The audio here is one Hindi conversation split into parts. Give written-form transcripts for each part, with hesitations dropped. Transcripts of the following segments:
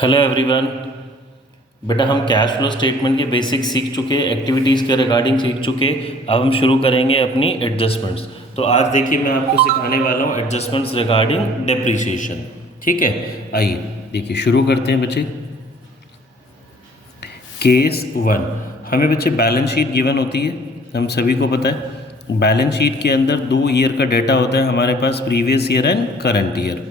Hello everyone. बेटा हम कैश फ्लो स्टेटमेंट के बेसिक्स सीख चुके, एक्टिविटीज़ के रिगार्डिंग सीख चुके। अब हम शुरू करेंगे अपनी एडजस्टमेंट्स। तो आज देखिए मैं आपको सिखाने वाला हूँ एडजस्टमेंट्स रिगार्डिंग डेप्रिसिएशन। ठीक है, आइए देखिए शुरू करते हैं बच्चे। केस 1, हमें बच्चे बैलेंस शीट गिवन होती है, हम सभी को पता है। बैलेंस शीट के अंदर 2 ईयर का डेटा होता है हमारे पास, previous year and current year.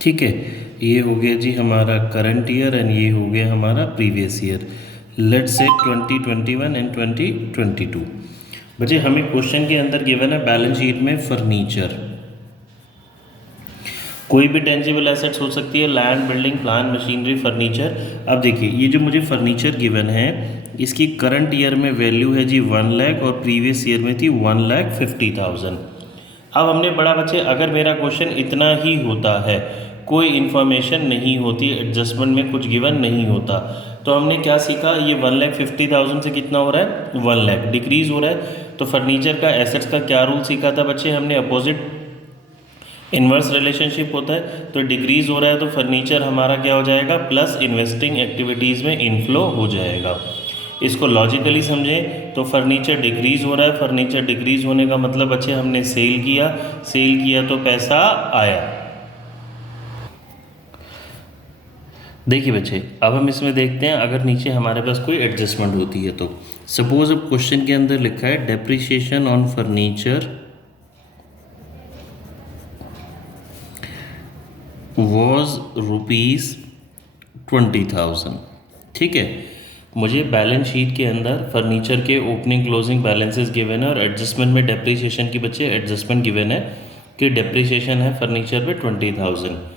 ठीक है, ये हो गया जी हमारा करंट ईयर एंड ये हो गया हमारा previous year. Let's say 2021 and 2022। बच्चे हमें क्वेश्चन के अंदर गिवन है बैलेंस शीट में फर्नीचर, कोई भी टेंजिबल एसेट्स हो सकती है, land, building, plan, machinery, furniture. अब देखिए ये जो मुझे फर्नीचर गिवन है इसकी करंट ईयर में वैल्यू है जी 1 लाख और प्रीवियस ईयर में थी 1,50,000। अब हमने पढ़ा बच्चे, अगर मेरा क्वेश्चन इतना ही होता है, कोई इन्फॉर्मेशन नहीं होती, एडजस्टमेंट में कुछ गिवन नहीं होता, तो हमने क्या सीखा, ये 1,50,000 से कितना हो रहा है, 1 लाख डिक्रीज हो रहा है। तो फर्नीचर का एसेट्स का क्या रूल सीखा था बच्चे हमने, अपोजिट इन्वर्स रिलेशनशिप होता है। तो डिक्रीज हो रहा है तो फर्नीचर हमारा क्या हो जाएगा, प्लस इन्वेस्टिंग एक्टिविटीज़ में इनफ्लो हो जाएगा। इसको लॉजिकली समझें तो फर्नीचर डिक्रीज हो रहा है, फर्नीचर डिक्रीज होने का मतलब बच्चे हमने सेल किया तो पैसा आया। देखिए बच्चे अब हम इसमें देखते हैं, अगर नीचे हमारे पास कोई एडजस्टमेंट होती है तो सपोज अब क्वेश्चन के अंदर लिखा है डेप्रिसिएशन ऑन फर्नीचर वॉज ₹20,000। ठीक है, मुझे बैलेंस शीट के अंदर फर्नीचर के ओपनिंग क्लोजिंग बैलेंसेस गिवन है और एडजस्टमेंट में डेप्रिसिएशन की बच्चे एडजस्टमेंट गिवन है कि डेप्रिसिएशन है फर्नीचर पे 20,000।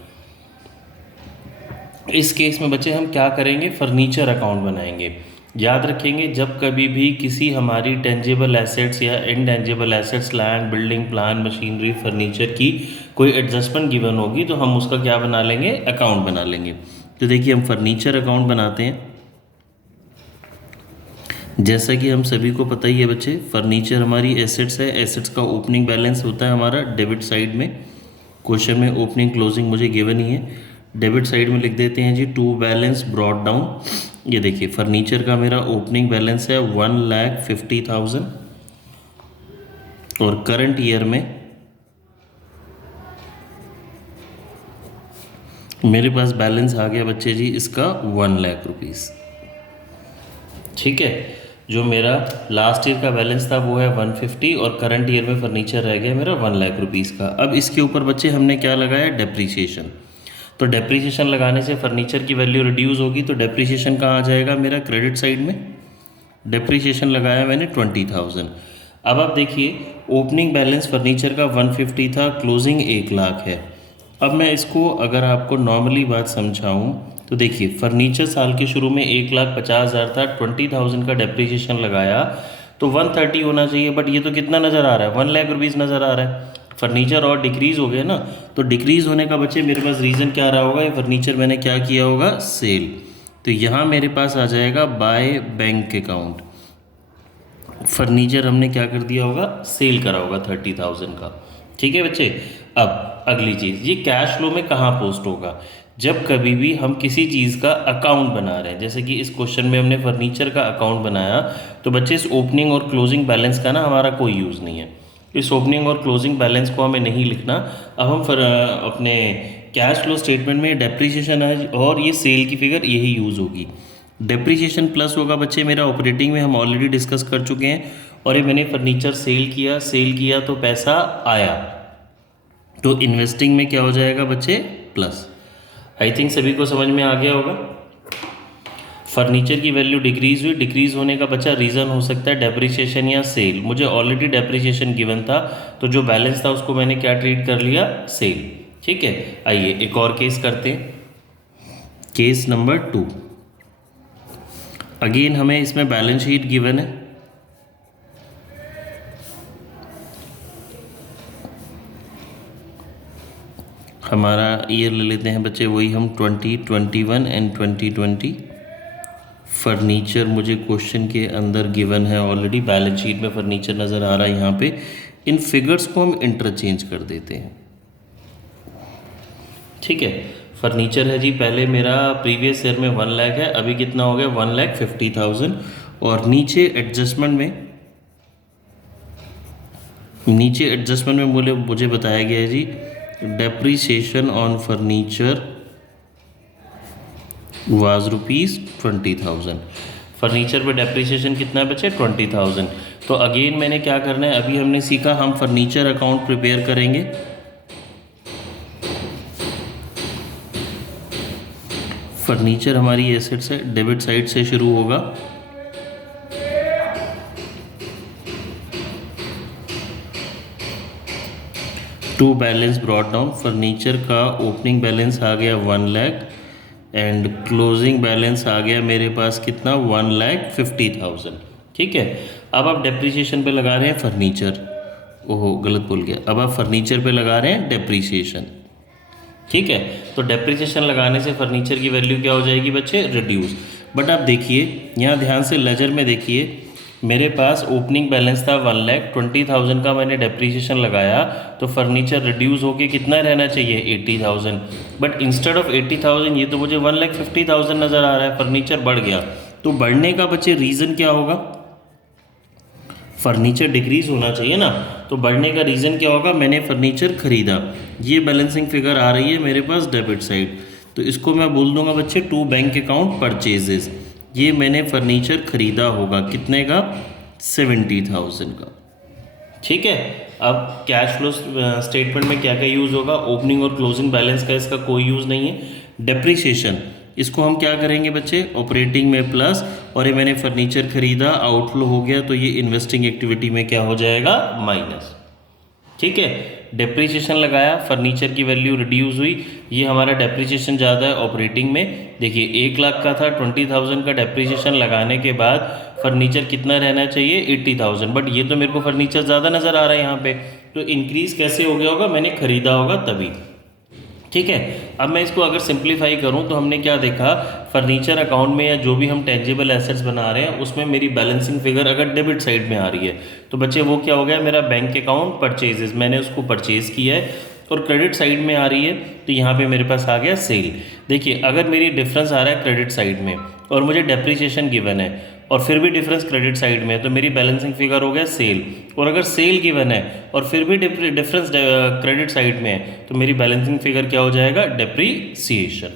इस केस में बच्चे हम क्या करेंगे, फर्नीचर अकाउंट बनाएंगे। याद रखेंगे जब कभी भी किसी हमारी टेंजिबल एसेट्स या intangible assets, land, building, plan, machinery, furniture की कोई एडजस्टमेंट गिवन होगी तो हम उसका क्या बना लेंगे, अकाउंट बना लेंगे। तो देखिए हम फर्नीचर अकाउंट बनाते हैं। जैसा कि हम सभी को पता ही है बच्चे, फर्नीचर हमारी एसेट्स है, एसेट्स का ओपनिंग बैलेंस होता है हमारा डेबिट साइड में। क्वेश्चन में ओपनिंग क्लोजिंग मुझे गिवन ही है, डेबिट साइड में लिख देते हैं जी टू बैलेंस ब्रॉट डाउन। ये देखिए फर्नीचर का मेरा ओपनिंग बैलेंस है 1,50,000 और करंट ईयर में मेरे पास बैलेंस आ गया बच्चे जी इसका 1 लाख रुपीस। ठीक है, जो मेरा लास्ट ईयर का बैलेंस था वो है 150 और करंट ईयर में फर्नीचर रह गया मेरा 1 लाख रुपीस का। अब इसके ऊपर बच्चे हमने क्या लगाया, डेप्रीसिएशन। तो डेप्रीसिएशन लगाने से फर्नीचर की वैल्यू रिड्यूस होगी, तो डेप्रीसिएशन कहाँ आ जाएगा मेरा, क्रेडिट साइड में। डेप्रीसिएशन लगाया मैंने 20,000। अब आप देखिए ओपनिंग बैलेंस फर्नीचर का 150 था, क्लोजिंग 1 लाख है। अब मैं इसको अगर आपको नॉर्मली बात समझाऊँ तो देखिए फर्नीचर साल के शुरू में 1,50,000 था, 20,000 का डेप्रीसिएशन लगाया तो 130 होना चाहिए, बट ये तो कितना नज़र आ रहा है, 1 लाख रुपीज़ नज़र आ रहा है। फर्नीचर और डिक्रीज़ हो गया ना, तो डिक्रीज़ होने का बच्चे मेरे पास रीज़न क्या रहा होगा, ये फर्नीचर मैंने क्या किया होगा, सेल। तो यहाँ मेरे पास आ जाएगा बाय बैंक अकाउंट, फर्नीचर हमने क्या कर दिया होगा, सेल करा होगा 30,000 का। ठीक है बच्चे, अब अगली चीज़, ये कैश फ्लो में कहाँ पोस्ट होगा, जब कभी भी हम किसी चीज़ का अकाउंट बना रहे हैं। जैसे कि इस क्वेश्चन में हमने फर्नीचर का अकाउंट बनाया, तो बच्चे इस ओपनिंग और क्लोजिंग बैलेंस का ना हमारा कोई यूज़ नहीं है, इस ओपनिंग और क्लोजिंग बैलेंस को हमें नहीं लिखना। अब हम अपने कैश फ्लो स्टेटमेंट में डेप्रीसिएशन है और ये सेल की फिगर यही यूज़ होगी। डेप्रीसिएशन प्लस होगा बच्चे मेरा ऑपरेटिंग में, हम ऑलरेडी डिस्कस कर चुके हैं, और ये मैंने फर्नीचर सेल किया तो पैसा आया, तो इन्वेस्टिंग में क्या हो जाएगा बच्चे, प्लस। आई थिंक सभी को समझ में आ गया होगा। फर्नीचर की वैल्यू डिक्रीज हुई, डिक्रीज होने का बच्चा रीज़न हो सकता है डेप्रिसिएशन या सेल। मुझे ऑलरेडी डेप्रिसिएशन गिवन था, तो जो बैलेंस था उसको मैंने क्या ट्रीट कर लिया, सेल। ठीक है, आइए एक और केस करते हैं, केस नंबर 2। अगेन हमें इसमें बैलेंस शीट गिवन है, हमारा ईयर ले लेते हैं बच्चे वही हम 2021 एंड 2020। फर्नीचर मुझे क्वेश्चन के अंदर गिवन है ऑलरेडी, बैलेंस शीट में फर्नीचर नज़र आ रहा है यहाँ पे। इन फिगर्स को हम इंटरचेंज कर देते हैं। ठीक है, फर्नीचर है जी, पहले मेरा प्रीवियस ईयर में 1 लाख है, अभी कितना हो गया 1,50,000। और नीचे एडजस्टमेंट में मुझे बताया गया है जी depreciation on furniture was ₹20,000। Furniture पे डेप्रीसिएशन कितना है बच्चे 20,000। तो अगेन मैंने क्या करना है, अभी हमने सीखा हम फर्नीचर अकाउंट प्रिपेयर करेंगे। फर्नीचर हमारी एसेट से डेबिट साइड से शुरू होगा। To balance brought down, furniture का ओपनिंग बैलेंस आ गया 1 लाख एंड क्लोजिंग बैलेंस आ गया मेरे पास कितना 1,50,000। ठीक है, अब आप डेप्रीसिएशन पे लगा रहे हैं फर्नीचर, ओहो गलत बोल गया, अब आप फर्नीचर पे लगा रहे हैं डेप्रीसिएशन। ठीक है, तो डेप्रीसिएशन लगाने से फर्नीचर की वैल्यू क्या हो जाएगी बच्चे, रिड्यूस। बट आप देखिए यहाँ ध्यान से लेजर में देखिए, मेरे पास ओपनिंग बैलेंस था 1,20,000 का, मैंने डेप्रीसिएशन लगाया तो फर्नीचर रिड्यूस होके कितना रहना चाहिए 80,000। बट इंस्टेड ऑफ 80,000 ये तो मुझे 1,50,000 नज़र आ रहा है, फर्नीचर बढ़ गया। तो बढ़ने का बच्चे रीज़न क्या होगा, फर्नीचर डिक्रीज होना चाहिए ना। तो बढ़ने का रीज़न क्या होगा, मैंने फर्नीचर खरीदा, ये बैलेंसिंग फिगर आ रही है मेरे पास डेबिट साइड, तो इसको मैं बोल दूंगा बच्चे टू बैंक अकाउंट परचेजेस। ये मैंने फर्नीचर खरीदा होगा कितने का 70,000 का। ठीक है, अब कैश फ्लो स्टेटमेंट में क्या क्या यूज़ होगा, ओपनिंग और क्लोजिंग बैलेंस का इसका कोई यूज़ नहीं है। डेप्रीसिएशन इसको हम क्या करेंगे बच्चे, ऑपरेटिंग में प्लस, और ये मैंने फर्नीचर खरीदा आउटफ्लो हो गया तो ये इन्वेस्टिंग एक्टिविटी में क्या हो जाएगा माइनस। ठीक है, डेप्रीसिएशन लगाया, फर्नीचर की वैल्यू रिड्यूस हुई, ये हमारा डेप्रीसिएशन ज़्यादा है ऑपरेटिंग में। देखिए 1 लाख का था, 20,000 का डेप्रीसिएशन लगाने के बाद फर्नीचर कितना रहना चाहिए 80,000, बट ये तो मेरे को फर्नीचर ज़्यादा नज़र आ रहा है यहाँ पे, तो इंक्रीज़ कैसे हो गया होगा, मैंने खरीदा होगा तभी। ठीक है, अब मैं इसको अगर सिंप्लीफाई करूं तो हमने क्या देखा, फर्नीचर अकाउंट में या जो भी हम टेंजिबल एसेट्स बना रहे हैं उसमें मेरी बैलेंसिंग फिगर अगर डेबिट साइड में आ रही है तो बच्चे वो क्या हो गया मेरा बैंक अकाउंट परचेजेस, मैंने उसको परचेज़ किया है। और क्रेडिट साइड में आ रही है तो यहाँ पे मेरे पास आ गया सेल। देखिए अगर मेरी डिफरेंस आ रहा है क्रेडिट साइड में और मुझे डेप्रीसिएशन गिवन है और फिर भी डिफरेंस क्रेडिट साइड में है तो मेरी बैलेंसिंग फिगर हो गया सेल। और अगर सेल गिवन है और फिर भी डिफरेंस क्रेडिट साइड में है तो मेरी बैलेंसिंग फिगर क्या हो जाएगा डेप्रीसिएशन।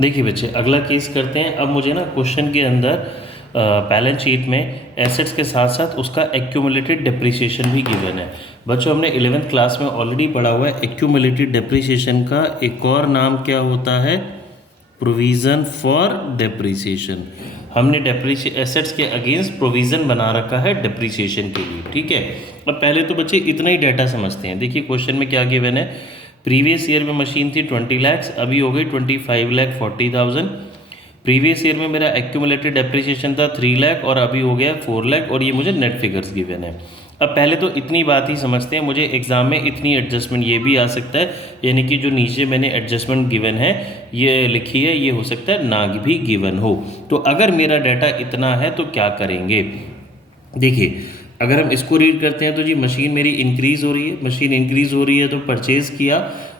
देखिए बच्चे अगला केस करते हैं। अब मुझे ना क्वेश्चन के अंदर बैलेंस शीट में एसेट्स के साथ साथ उसका एक्यूमुलेटेड डेप्रीसिएशन भी गिवन है। बच्चों हमने 11th क्लास में ऑलरेडी पढ़ा हुआ है, एक्यूमुलेटेड डेप्रीसिएशन का एक और नाम क्या होता है, प्रोविज़न फॉर डेप्रीसिएशन। हमने एसेट्स के अगेंस्ट प्रोविज़न बना रखा है डेप्रीसिएशन के लिए। ठीक है, अब पहले तो बच्चे इतना ही डाटा समझते हैं। देखिए क्वेश्चन में क्या गिवन है, प्रीवियस ईयर में मशीन थी 20 लाख, अभी हो गई 25,40,000। प्रीवियस ईयर में मेरा एक्यूमुलेटेड डेप्रीसिएशन था 3 लाख और अभी हो गया 4 लाख, और ये मुझे नेट फिगर्स गिवन है। अब पहले तो इतनी बात ही समझते हैं, मुझे एग्जाम में इतनी एडजस्टमेंट ये भी आ सकता है, यानी कि जो नीचे मैंने एडजस्टमेंट गिवन है ये लिखी है, ये हो सकता है ना भी गिवन हो। तो अगर मेरा डाटा इतना है तो क्या करेंगे, देखिए अगर हम इसको रीड करते हैं तो जी मशीन मेरी इंक्रीज़ हो रही है, मशीन इंक्रीज़ हो रही है तो परचेज़ किया,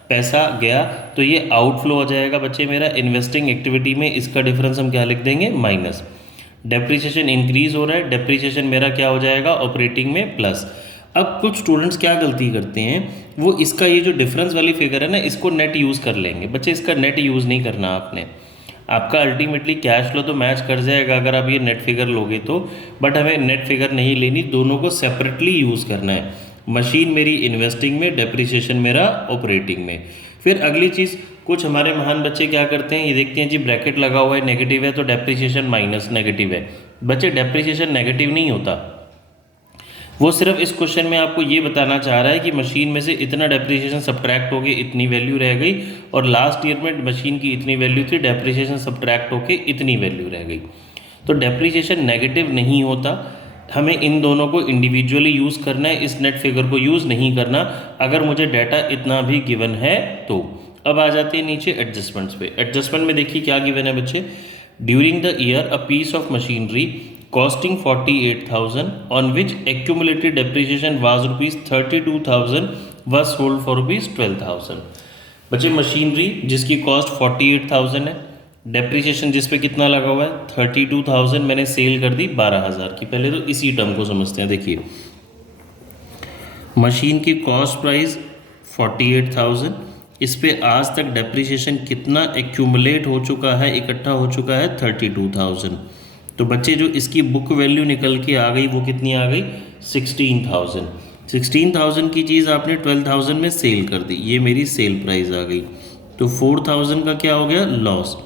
पैसा गया तो ये आउटफ्लो हो जाएगा बच्चे मेरा इन्वेस्टिंग एक्टिविटी में, इसका डिफरेंस हम क्या लिख देंगे माइनस। डेप्रीसिएशन इंक्रीज हो रहा है, डेप्रीसिएशन मेरा क्या हो जाएगा ऑपरेटिंग में प्लस। अब कुछ स्टूडेंट्स क्या गलती करते हैं, वो इसका ये जो डिफरेंस वाली फिगर है ना इसको नेट यूज़ कर लेंगे। बच्चे इसका नेट यूज़ नहीं करना आपने, आपका अल्टीमेटली कैश फ्लो तो मैच कर जाएगा अगर आप ये नेट फिगर लोगे तो, बट हमें नेट फिगर नहीं लेनी, दोनों को सेपरेटली यूज़ करना है। मशीन मेरी इन्वेस्टिंग में, डेप्रीसिएशन मेरा ऑपरेटिंग में। फिर अगली चीज़, कुछ हमारे महान बच्चे क्या करते हैं, ये देखते हैं जी ब्रैकेट लगा हुआ है नेगेटिव है तो डेप्रीसिएशन माइनस नेगेटिव है। बच्चे डेप्रीसिएशन नेगेटिव नहीं होता, वो सिर्फ इस क्वेश्चन में आपको ये बताना चाह रहा है कि मशीन में से इतना डेप्रीसिएशन सब्ट्रैक्ट हो गई, इतनी वैल्यू रह गई, और लास्ट ईयर में मशीन की इतनी वैल्यू थी, डेप्रीसिएशन सब्ट्रैक्ट होके इतनी वैल्यू रह गई। तो डेप्रीसिएशन नेगेटिव नहीं होता, हमें इन दोनों को इंडिविजुअली यूज़ करना है, इस नेट फिगर को यूज़ नहीं करना अगर मुझे डाटा इतना भी गिवन है तो। अब आ जाते हैं नीचे एडजस्टमेंट्स पे। एडजस्टमेंट में देखिए क्या गिवन है बच्चे, during the year a piece of machinery costing 48,000 on which accumulated depreciation was ₹32,000 वह सोल्ड फॉर रुपीज़ 12,000। बच्चे मशीनरी जिसकी कॉस्ट 48,000 है, डेप्रीशिएशन जिस पे कितना लगा हुआ है 32,000, मैंने सेल कर दी 12,000 की। पहले तो इसी टर्म को समझते हैं। देखिए मशीन की कॉस्ट प्राइस 48,000, इस पे आज तक डेप्रीशिएशन कितना एक्यूमुलेट हो चुका है, इकट्ठा हो चुका है 32,000। तो बच्चे जो इसकी बुक वैल्यू निकल के आ गई वो कितनी आ गई 16,000। 16,000 की चीज़ आपने 12,000 में सेल कर दी, ये मेरी सेल प्राइस आ गई। तो 4,000 का क्या हो गया लॉस।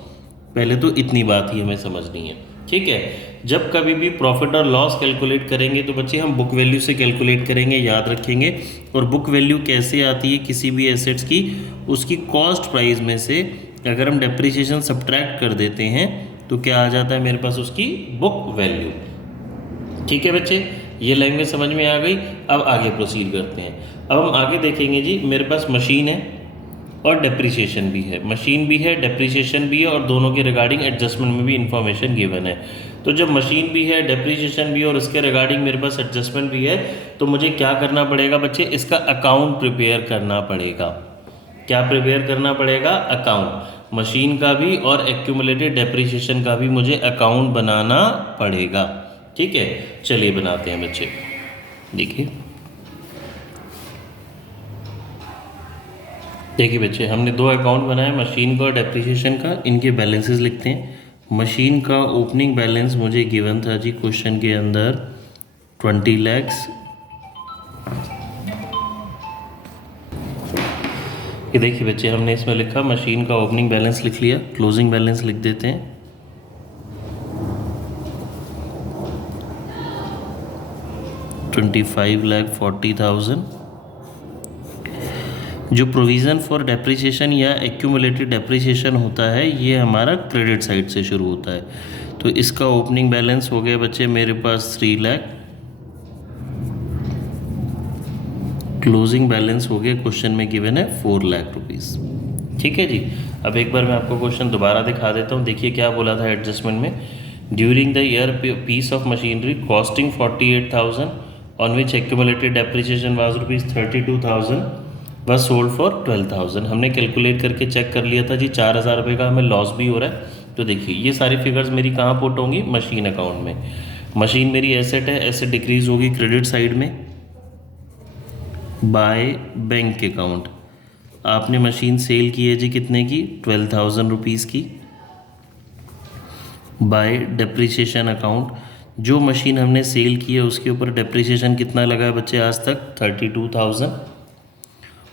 पहले तो इतनी बात ही हमें समझनी है, ठीक है। जब कभी भी प्रॉफिट और लॉस कैलकुलेट करेंगे तो बच्चे हम बुक वैल्यू से कैलकुलेट करेंगे, याद रखेंगे। और बुक वैल्यू कैसे आती है किसी भी एसेट्स की, उसकी कॉस्ट प्राइस में से अगर हम डेप्रिसिएशन सब्ट्रैक्ट कर देते हैं तो क्या आ जाता है मेरे पास उसकी बुक वैल्यू। ठीक है बच्चे, ये लैंग्वेज समझ में आ गई। अब आगे प्रोसीड करते हैं। अब हम आगे देखेंगे जी, मेरे पास मशीन है और डेप्रिसिएशन भी है, मशीन भी है डेप्रिसिएशन भी है, और दोनों के रिगार्डिंग एडजस्टमेंट में भी इन्फॉर्मेशन गिवन है। तो जब मशीन भी है डेप्रिसिएशन भी है और उसके रिगार्डिंग मेरे पास एडजस्टमेंट भी है, तो मुझे क्या करना पड़ेगा बच्चे, इसका अकाउंट प्रिपेयर करना पड़ेगा। क्या प्रिपेयर करना पड़ेगा, अकाउंट। मशीन का भी और एक्यूमुलेटेड डेप्रिसिएशन का भी मुझे अकाउंट बनाना पड़ेगा। ठीक है, चलिए बनाते हैं बच्चे। देखिए बच्चे, हमने दो अकाउंट बनाए, मशीन का और डेप्रिसिएशन का। इनके बैलेंसेस लिखते हैं। मशीन का ओपनिंग बैलेंस मुझे गिवन था जी क्वेश्चन के अंदर 20 lakhs। ये देखिए बच्चे, हमने इसमें लिखा मशीन का ओपनिंग बैलेंस लिख लिया, क्लोजिंग बैलेंस लिख देते हैं। $25,40,000। जो प्रोविज़न फॉर डेप्रिसिएशन या एक्यूमुलेटेड डेप्रिसिएशन होता है ये हमारा क्रेडिट साइड से शुरू होता है। तो इसका ओपनिंग बैलेंस हो गया बच्चे मेरे पास 3 लाख, क्लोजिंग बैलेंस हो गया क्वेश्चन में गिवन है 4 लाख रुपीज़। ठीक है जी। अब एक बार मैं आपको क्वेश्चन दोबारा दिखा देता हूँ। देखिए क्या बोला था एडजस्टमेंट में, during the year piece of machinery costing 48,000 on which accumulated depreciation was ₹32,000 वह सोल्ड फॉर 12,000। हमने कैलकुलेट करके चेक कर लिया था जी 4,000 रुपये का हमें लॉस भी हो रहा है। तो देखिए ये सारी फिगर्स मेरी कहाँ पुट होंगी, मशीन अकाउंट में। मशीन मेरी एसेट है, एसेट डिक्रीज होगी क्रेडिट साइड में बाय बैंक अकाउंट। आपने मशीन सेल की है जी कितने की, 12,000 रुपीज़ की, बाय डेप्रिसिएशन अकाउंट। जो मशीन हमने सेल की है उसके ऊपर डेप्रिसिएशन कितना लगा है बच्चे आज तक, 32,000।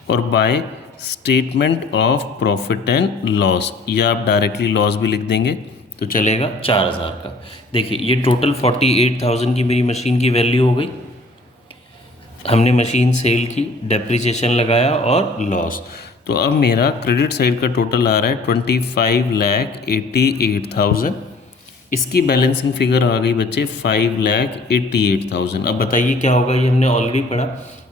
और by statement of profit and loss, या आप डायरेक्टली लॉस भी लिख देंगे तो चलेगा, 4,000 का। देखिए ये टोटल 48,000 की मेरी मशीन की वैल्यू हो गई। हमने मशीन सेल की, डेप्रिसिएशन लगाया और लॉस। तो अब मेरा क्रेडिट साइड का टोटल आ रहा है 25,88,000। इसकी बैलेंसिंग फिगर आ गई बच्चे 5,88,000। अब बताइए क्या होगा, ये हमने ऑलरेडी पढ़ा।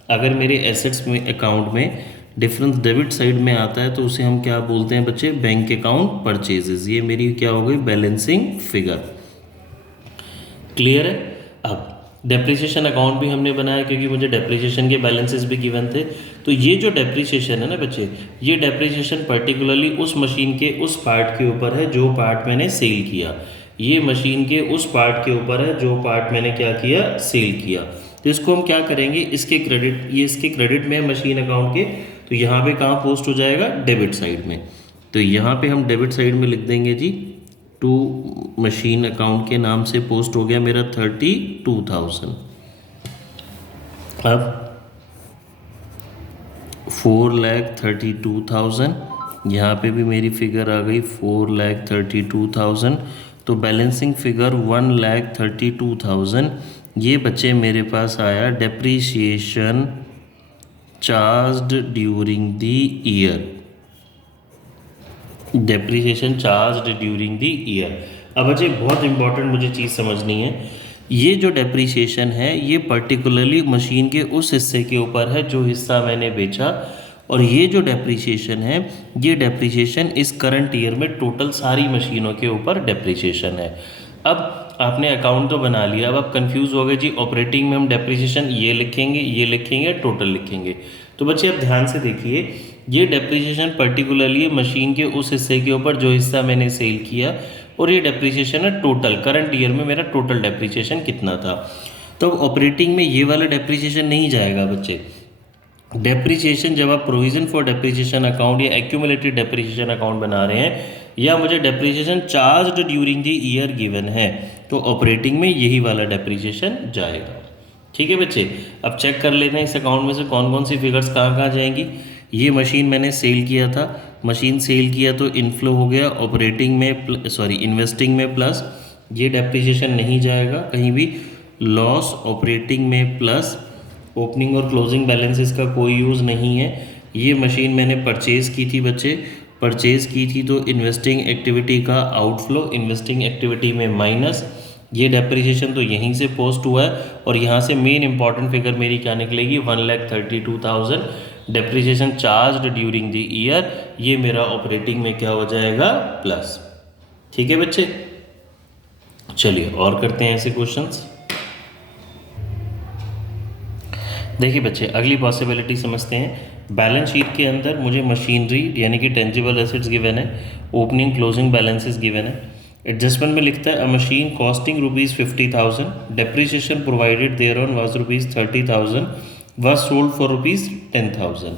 अगर मेरे एसेट्स में अकाउंट में डिफरेंस डेबिट साइड में आता है तो उसे हम क्या बोलते हैं बच्चे, बैंक अकाउंट परचेजेस। ये मेरी क्या हो गई, बैलेंसिंग फिगर। क्लियर है। अब डेप्रिसिएशन अकाउंट भी हमने बनाया क्योंकि मुझे डेप्रिसिएशन के बैलेंसेस भी गिवन थे। तो ये जो डेप्रिसिएशन है ना बच्चे, ये डेप्रिसिएशन पर्टिकुलरली उस मशीन के उस पार्ट के ऊपर है जो पार्ट मैंने सेल किया। ये मशीन के उस पार्ट के ऊपर है जो पार्ट मैंने क्या किया, सेल किया। तो इसको हम क्या करेंगे, इसके क्रेडिट, ये इसके क्रेडिट में है मशीन अकाउंट के, तो यहाँ पे कहाँ पोस्ट हो जाएगा, डेबिट साइड में। तो यहाँ पे हम डेबिट साइड में लिख देंगे जी टू मशीन अकाउंट के नाम से पोस्ट हो गया मेरा 32,000। अब 4,32,000, यहाँ पे भी मेरी फिगर आ गई 4,32,000। तो बैलेंसिंग फिगर 1,32,000। ये बच्चे मेरे पास आया depreciation charged during the year, depreciation charged during the year. अब बच्चे बहुत इंपॉर्टेंट मुझे चीज़ समझनी है, ये जो डेप्रीशिएशन है ये पर्टिकुलरली मशीन के उस हिस्से के ऊपर है जो हिस्सा मैंने बेचा, और ये जो डेप्रीशिएशन है ये डेप्रीशिएशन इस करंट ईयर में टोटल सारी मशीनों के ऊपर डेप्रीशिएशन है। अब आपने अकाउंट तो बना लिया, अब आप कंफ्यूज हो गए जी ऑपरेटिंग में हम डेप्रीशिएशन ये लिखेंगे टोटल लिखेंगे। तो बच्चे अब ध्यान से देखिए, ये डेप्रिसिएशन पर्टिकुलरली मशीन के उस हिस्से के ऊपर जो हिस्सा मैंने सेल किया, और ये डेप्रिसिएशन है टोटल, करंट ईयर में मेरा टोटल डेप्रिसिएशन कितना था। तो ऑपरेटिंग में ये वाला डेप्रिसिएशन नहीं जाएगा बच्चे। डेप्रिसिएशन जब आप प्रोविजन फॉर डेप्रिसिएशन अकाउंट या एक्यूमुलेटेड डेप्रिसिएशन अकाउंट बना रहे हैं, या मुझे depreciation charge during the year given है, तो ऑपरेटिंग में यही वाला डेप्रिसिएशन जाएगा। ठीक है बच्चे, अब चेक कर लेते हैं इस अकाउंट में से कौन कौन सी फिगर्स कहाँ कहाँ जाएंगी। ये मशीन मैंने सेल किया था, मशीन सेल किया तो इनफ्लो हो गया ऑपरेटिंग में, इन्वेस्टिंग में प्लस, ये डेप्रिसिएशन नहीं जाएगा कहीं भी। लॉस ऑपरेटिंग में प्लस, ओपनिंग और क्लोजिंग बैलेंसेस का कोई यूज़ नहीं है। ये मशीन मैंने परचेज़ की थी बच्चे, परचेज़ की थी तो इन्वेस्टिंग एक्टिविटी का आउटफ्लो, इन्वेस्टिंग एक्टिविटी में माइनस, ये डेप्रिसिएशन तो यहीं से पोस्ट हुआ है, और यहाँ से मेन इंपॉर्टेंट फिगर मेरी क्या निकलेगी, 1,32,000 depreciation charge during the year, ये मेरा ऑपरेटिंग में क्या हो जाएगा, प्लस। ठीक है बच्चे, चलिए और करते हैं ऐसे क्वेश्चंस। देखिए बच्चे, अगली पॉसिबिलिटी समझते हैं। बैलेंस शीट के अंदर मुझे मशीनरी यानी कि टेंजिबल एसेट्स गिवन है, ओपनिंग क्लोजिंग बैलेंसेस गिवन है। एडजस्टमेंट में लिखता है a machine costing ₹50,000, depreciation provided thereon was ₹30,000, was sold for ₹10,000।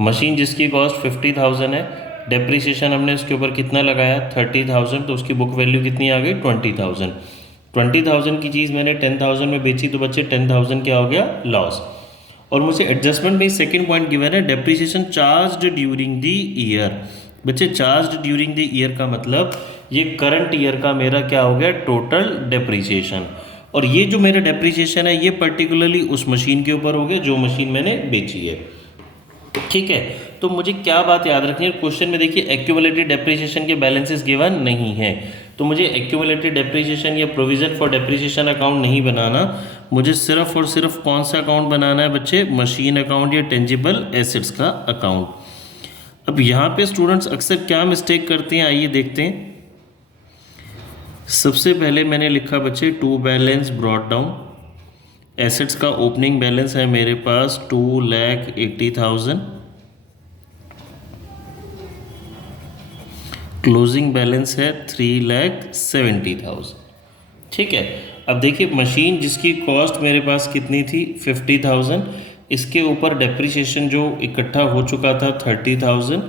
Machine जिसकी कॉस्ट 50,000 है, डेप्रिसिएशन हमने उसके ऊपर कितना लगाया, 30,000, तो उसकी बुक वैल्यू कितनी आ गई, 20,000। 20,000 की चीज़ मैंने 10,000 में बेची, तो बच्चे 10,000 क्या हो गया, लॉस। और मुझे एडजस्टमेंट में सेकंड पॉइंट गिवन है, depreciation charged during the year. बच्चे चार्ज्ड ड्यूरिंग द ईयर का मतलब ये करंट ईयर का मेरा क्या हो गया, टोटल डेप्रिसिएशन। और ये जो मेरा डेप्रिसिएशन है ये पर्टिकुलरली उस मशीन के ऊपर हो गया जो मशीन मैंने बेची है। ठीक है, तो मुझे क्या बात याद रखनी है, क्वेश्चन में देखिए एक्यूमुलेटेड डेप्रिसिएशन के बैलेंसेस गिवन नहीं है, तो मुझे एक्यूमुलेटेड डेप्रिसिएशन या प्रोविजन फॉर डेप्रिसिएशन अकाउंट नहीं बनाना, मुझे सिर्फ और सिर्फ कौन सा अकाउंट बनाना है बच्चे, मशीन अकाउंट या टेंजिबल एसेट्स का अकाउंट। अब यहाँ पे स्टूडेंट्स अक्सर क्या मिस्टेक करते हैं, आइए देखते हैं। सबसे पहले मैंने लिखा बच्चे to balance brought down, assets का ओपनिंग बैलेंस है मेरे पास 2,80,000, क्लोजिंग बैलेंस है 3,70,000। ठीक है, अब देखिए मशीन जिसकी कॉस्ट मेरे पास कितनी थी 50,000, इसके ऊपर डेप्रिसिएशन जो इकट्ठा हो चुका था 30,000,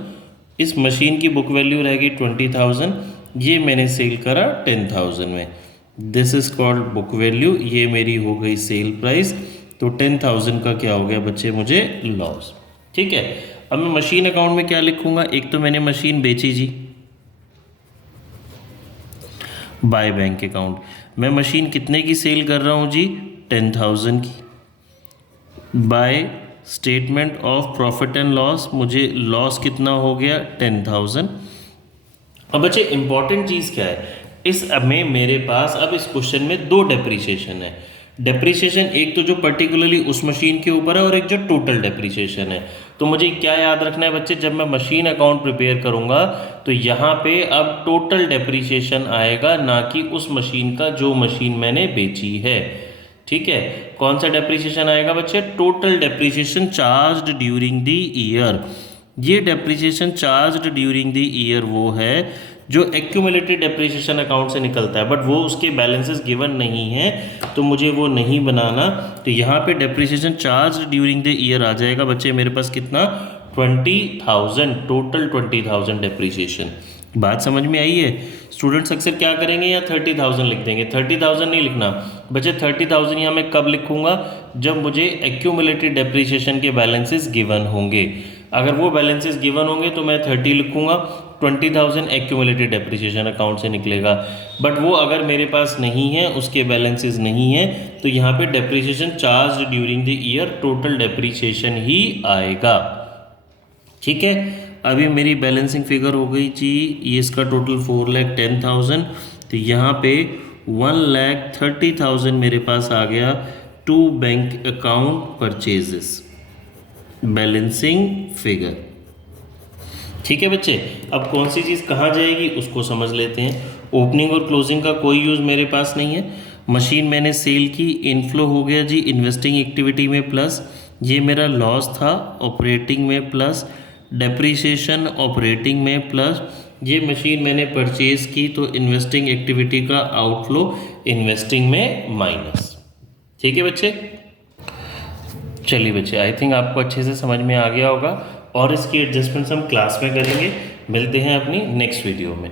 इस मशीन की बुक वैल्यू रह गई 20,000, ये मैंने सेल करा 10,000 में, this is called book value, ये मेरी हो गई सेल प्राइस, तो 10,000 का क्या हो गया बच्चे मुझे लॉस। ठीक है, अब मैं मशीन अकाउंट में क्या लिखूंगा, एक तो मैंने मशीन बेची जी, बाय बैंक अकाउंट, मैं मशीन कितने की सेल कर रहा हूँ जी, 10,000 की। By statement of profit and loss, मुझे लॉस कितना हो गया 10,000। अब बच्चे इंपॉर्टेंट चीज़ क्या है, इस में मेरे पास अब इस क्वेश्चन में दो डेप्रिसिएशन है। डेप्रिसिएशन एक तो जो पर्टिकुलरली उस मशीन के ऊपर है, और एक जो टोटल डेप्रिसिएशन है। तो मुझे क्या याद रखना है बच्चे, जब मैं मशीन अकाउंट प्रिपेयर करूंगा तो यहाँ पे अब टोटल डेप्रिसिएशन आएगा, ना कि उस मशीन का जो मशीन मैंने बेची है। ठीक है, कौन सा डेप्रिसिएशन आएगा बच्चे, total depreciation charged during the year. ये depreciation charged during the year वो है जो एक्यूमुलेटेड डेप्रिसिएशन अकाउंट से निकलता है, बट वो उसके बैलेंसेस गिवन नहीं है, तो मुझे वो नहीं बनाना। तो यहाँ पे depreciation charge during the year आ जाएगा बच्चे मेरे पास कितना, 20,000, टोटल 20,000 डेप्रिसिएशन। बात समझ में आई है। स्टूडेंट्स अक्सर क्या करेंगे, या 30,000 लिख देंगे, 30,000 नहीं लिखना बच्चे, 30,000 यहाँ मैं कब लिखूंगा, जब मुझे एक्यूमुलेटेड डेप्रिसिएशन के बैलेंसेस गिवन होंगे। अगर वो बैलेंसेस गिवन होंगे तो मैं 30 लिखूंगा, 20,000 एक्यूमुलेटेड डेप्रिसिएशन अकाउंट से निकलेगा। बट वो अगर मेरे पास नहीं है, उसके बैलेंसेस नहीं है, तो यहाँ पे depreciation charge during the year total depreciation ही आएगा। ठीक है, अभी मेरी बैलेंसिंग फिगर हो गई जी, ये इसका टोटल 4,10,000, तो यहाँ पे 1,30,000 मेरे पास आ गया to bank account purchases, balancing figure. ठीक है बच्चे, अब कौन सी चीज़ कहाँ जाएगी उसको समझ लेते हैं। ओपनिंग और क्लोजिंग का कोई यूज़ मेरे पास नहीं है, मशीन मैंने सेल की, इनफ्लो हो गया जी इन्वेस्टिंग एक्टिविटी में प्लस, ये मेरा लॉस था ऑपरेटिंग में प्लस डेप्रीसिएशन ऑपरेटिंग में प्लस ये मशीन मैंने परचेज की तो इन्वेस्टिंग एक्टिविटी का आउटफ्लो इन्वेस्टिंग में माइनस। ठीक है बच्चे, चलिए बच्चे आई थिंक आपको अच्छे से समझ में आ गया होगा और इसकी एडजस्टमेंट्स हम क्लास में करेंगे। मिलते हैं अपनी नेक्स्ट वीडियो में।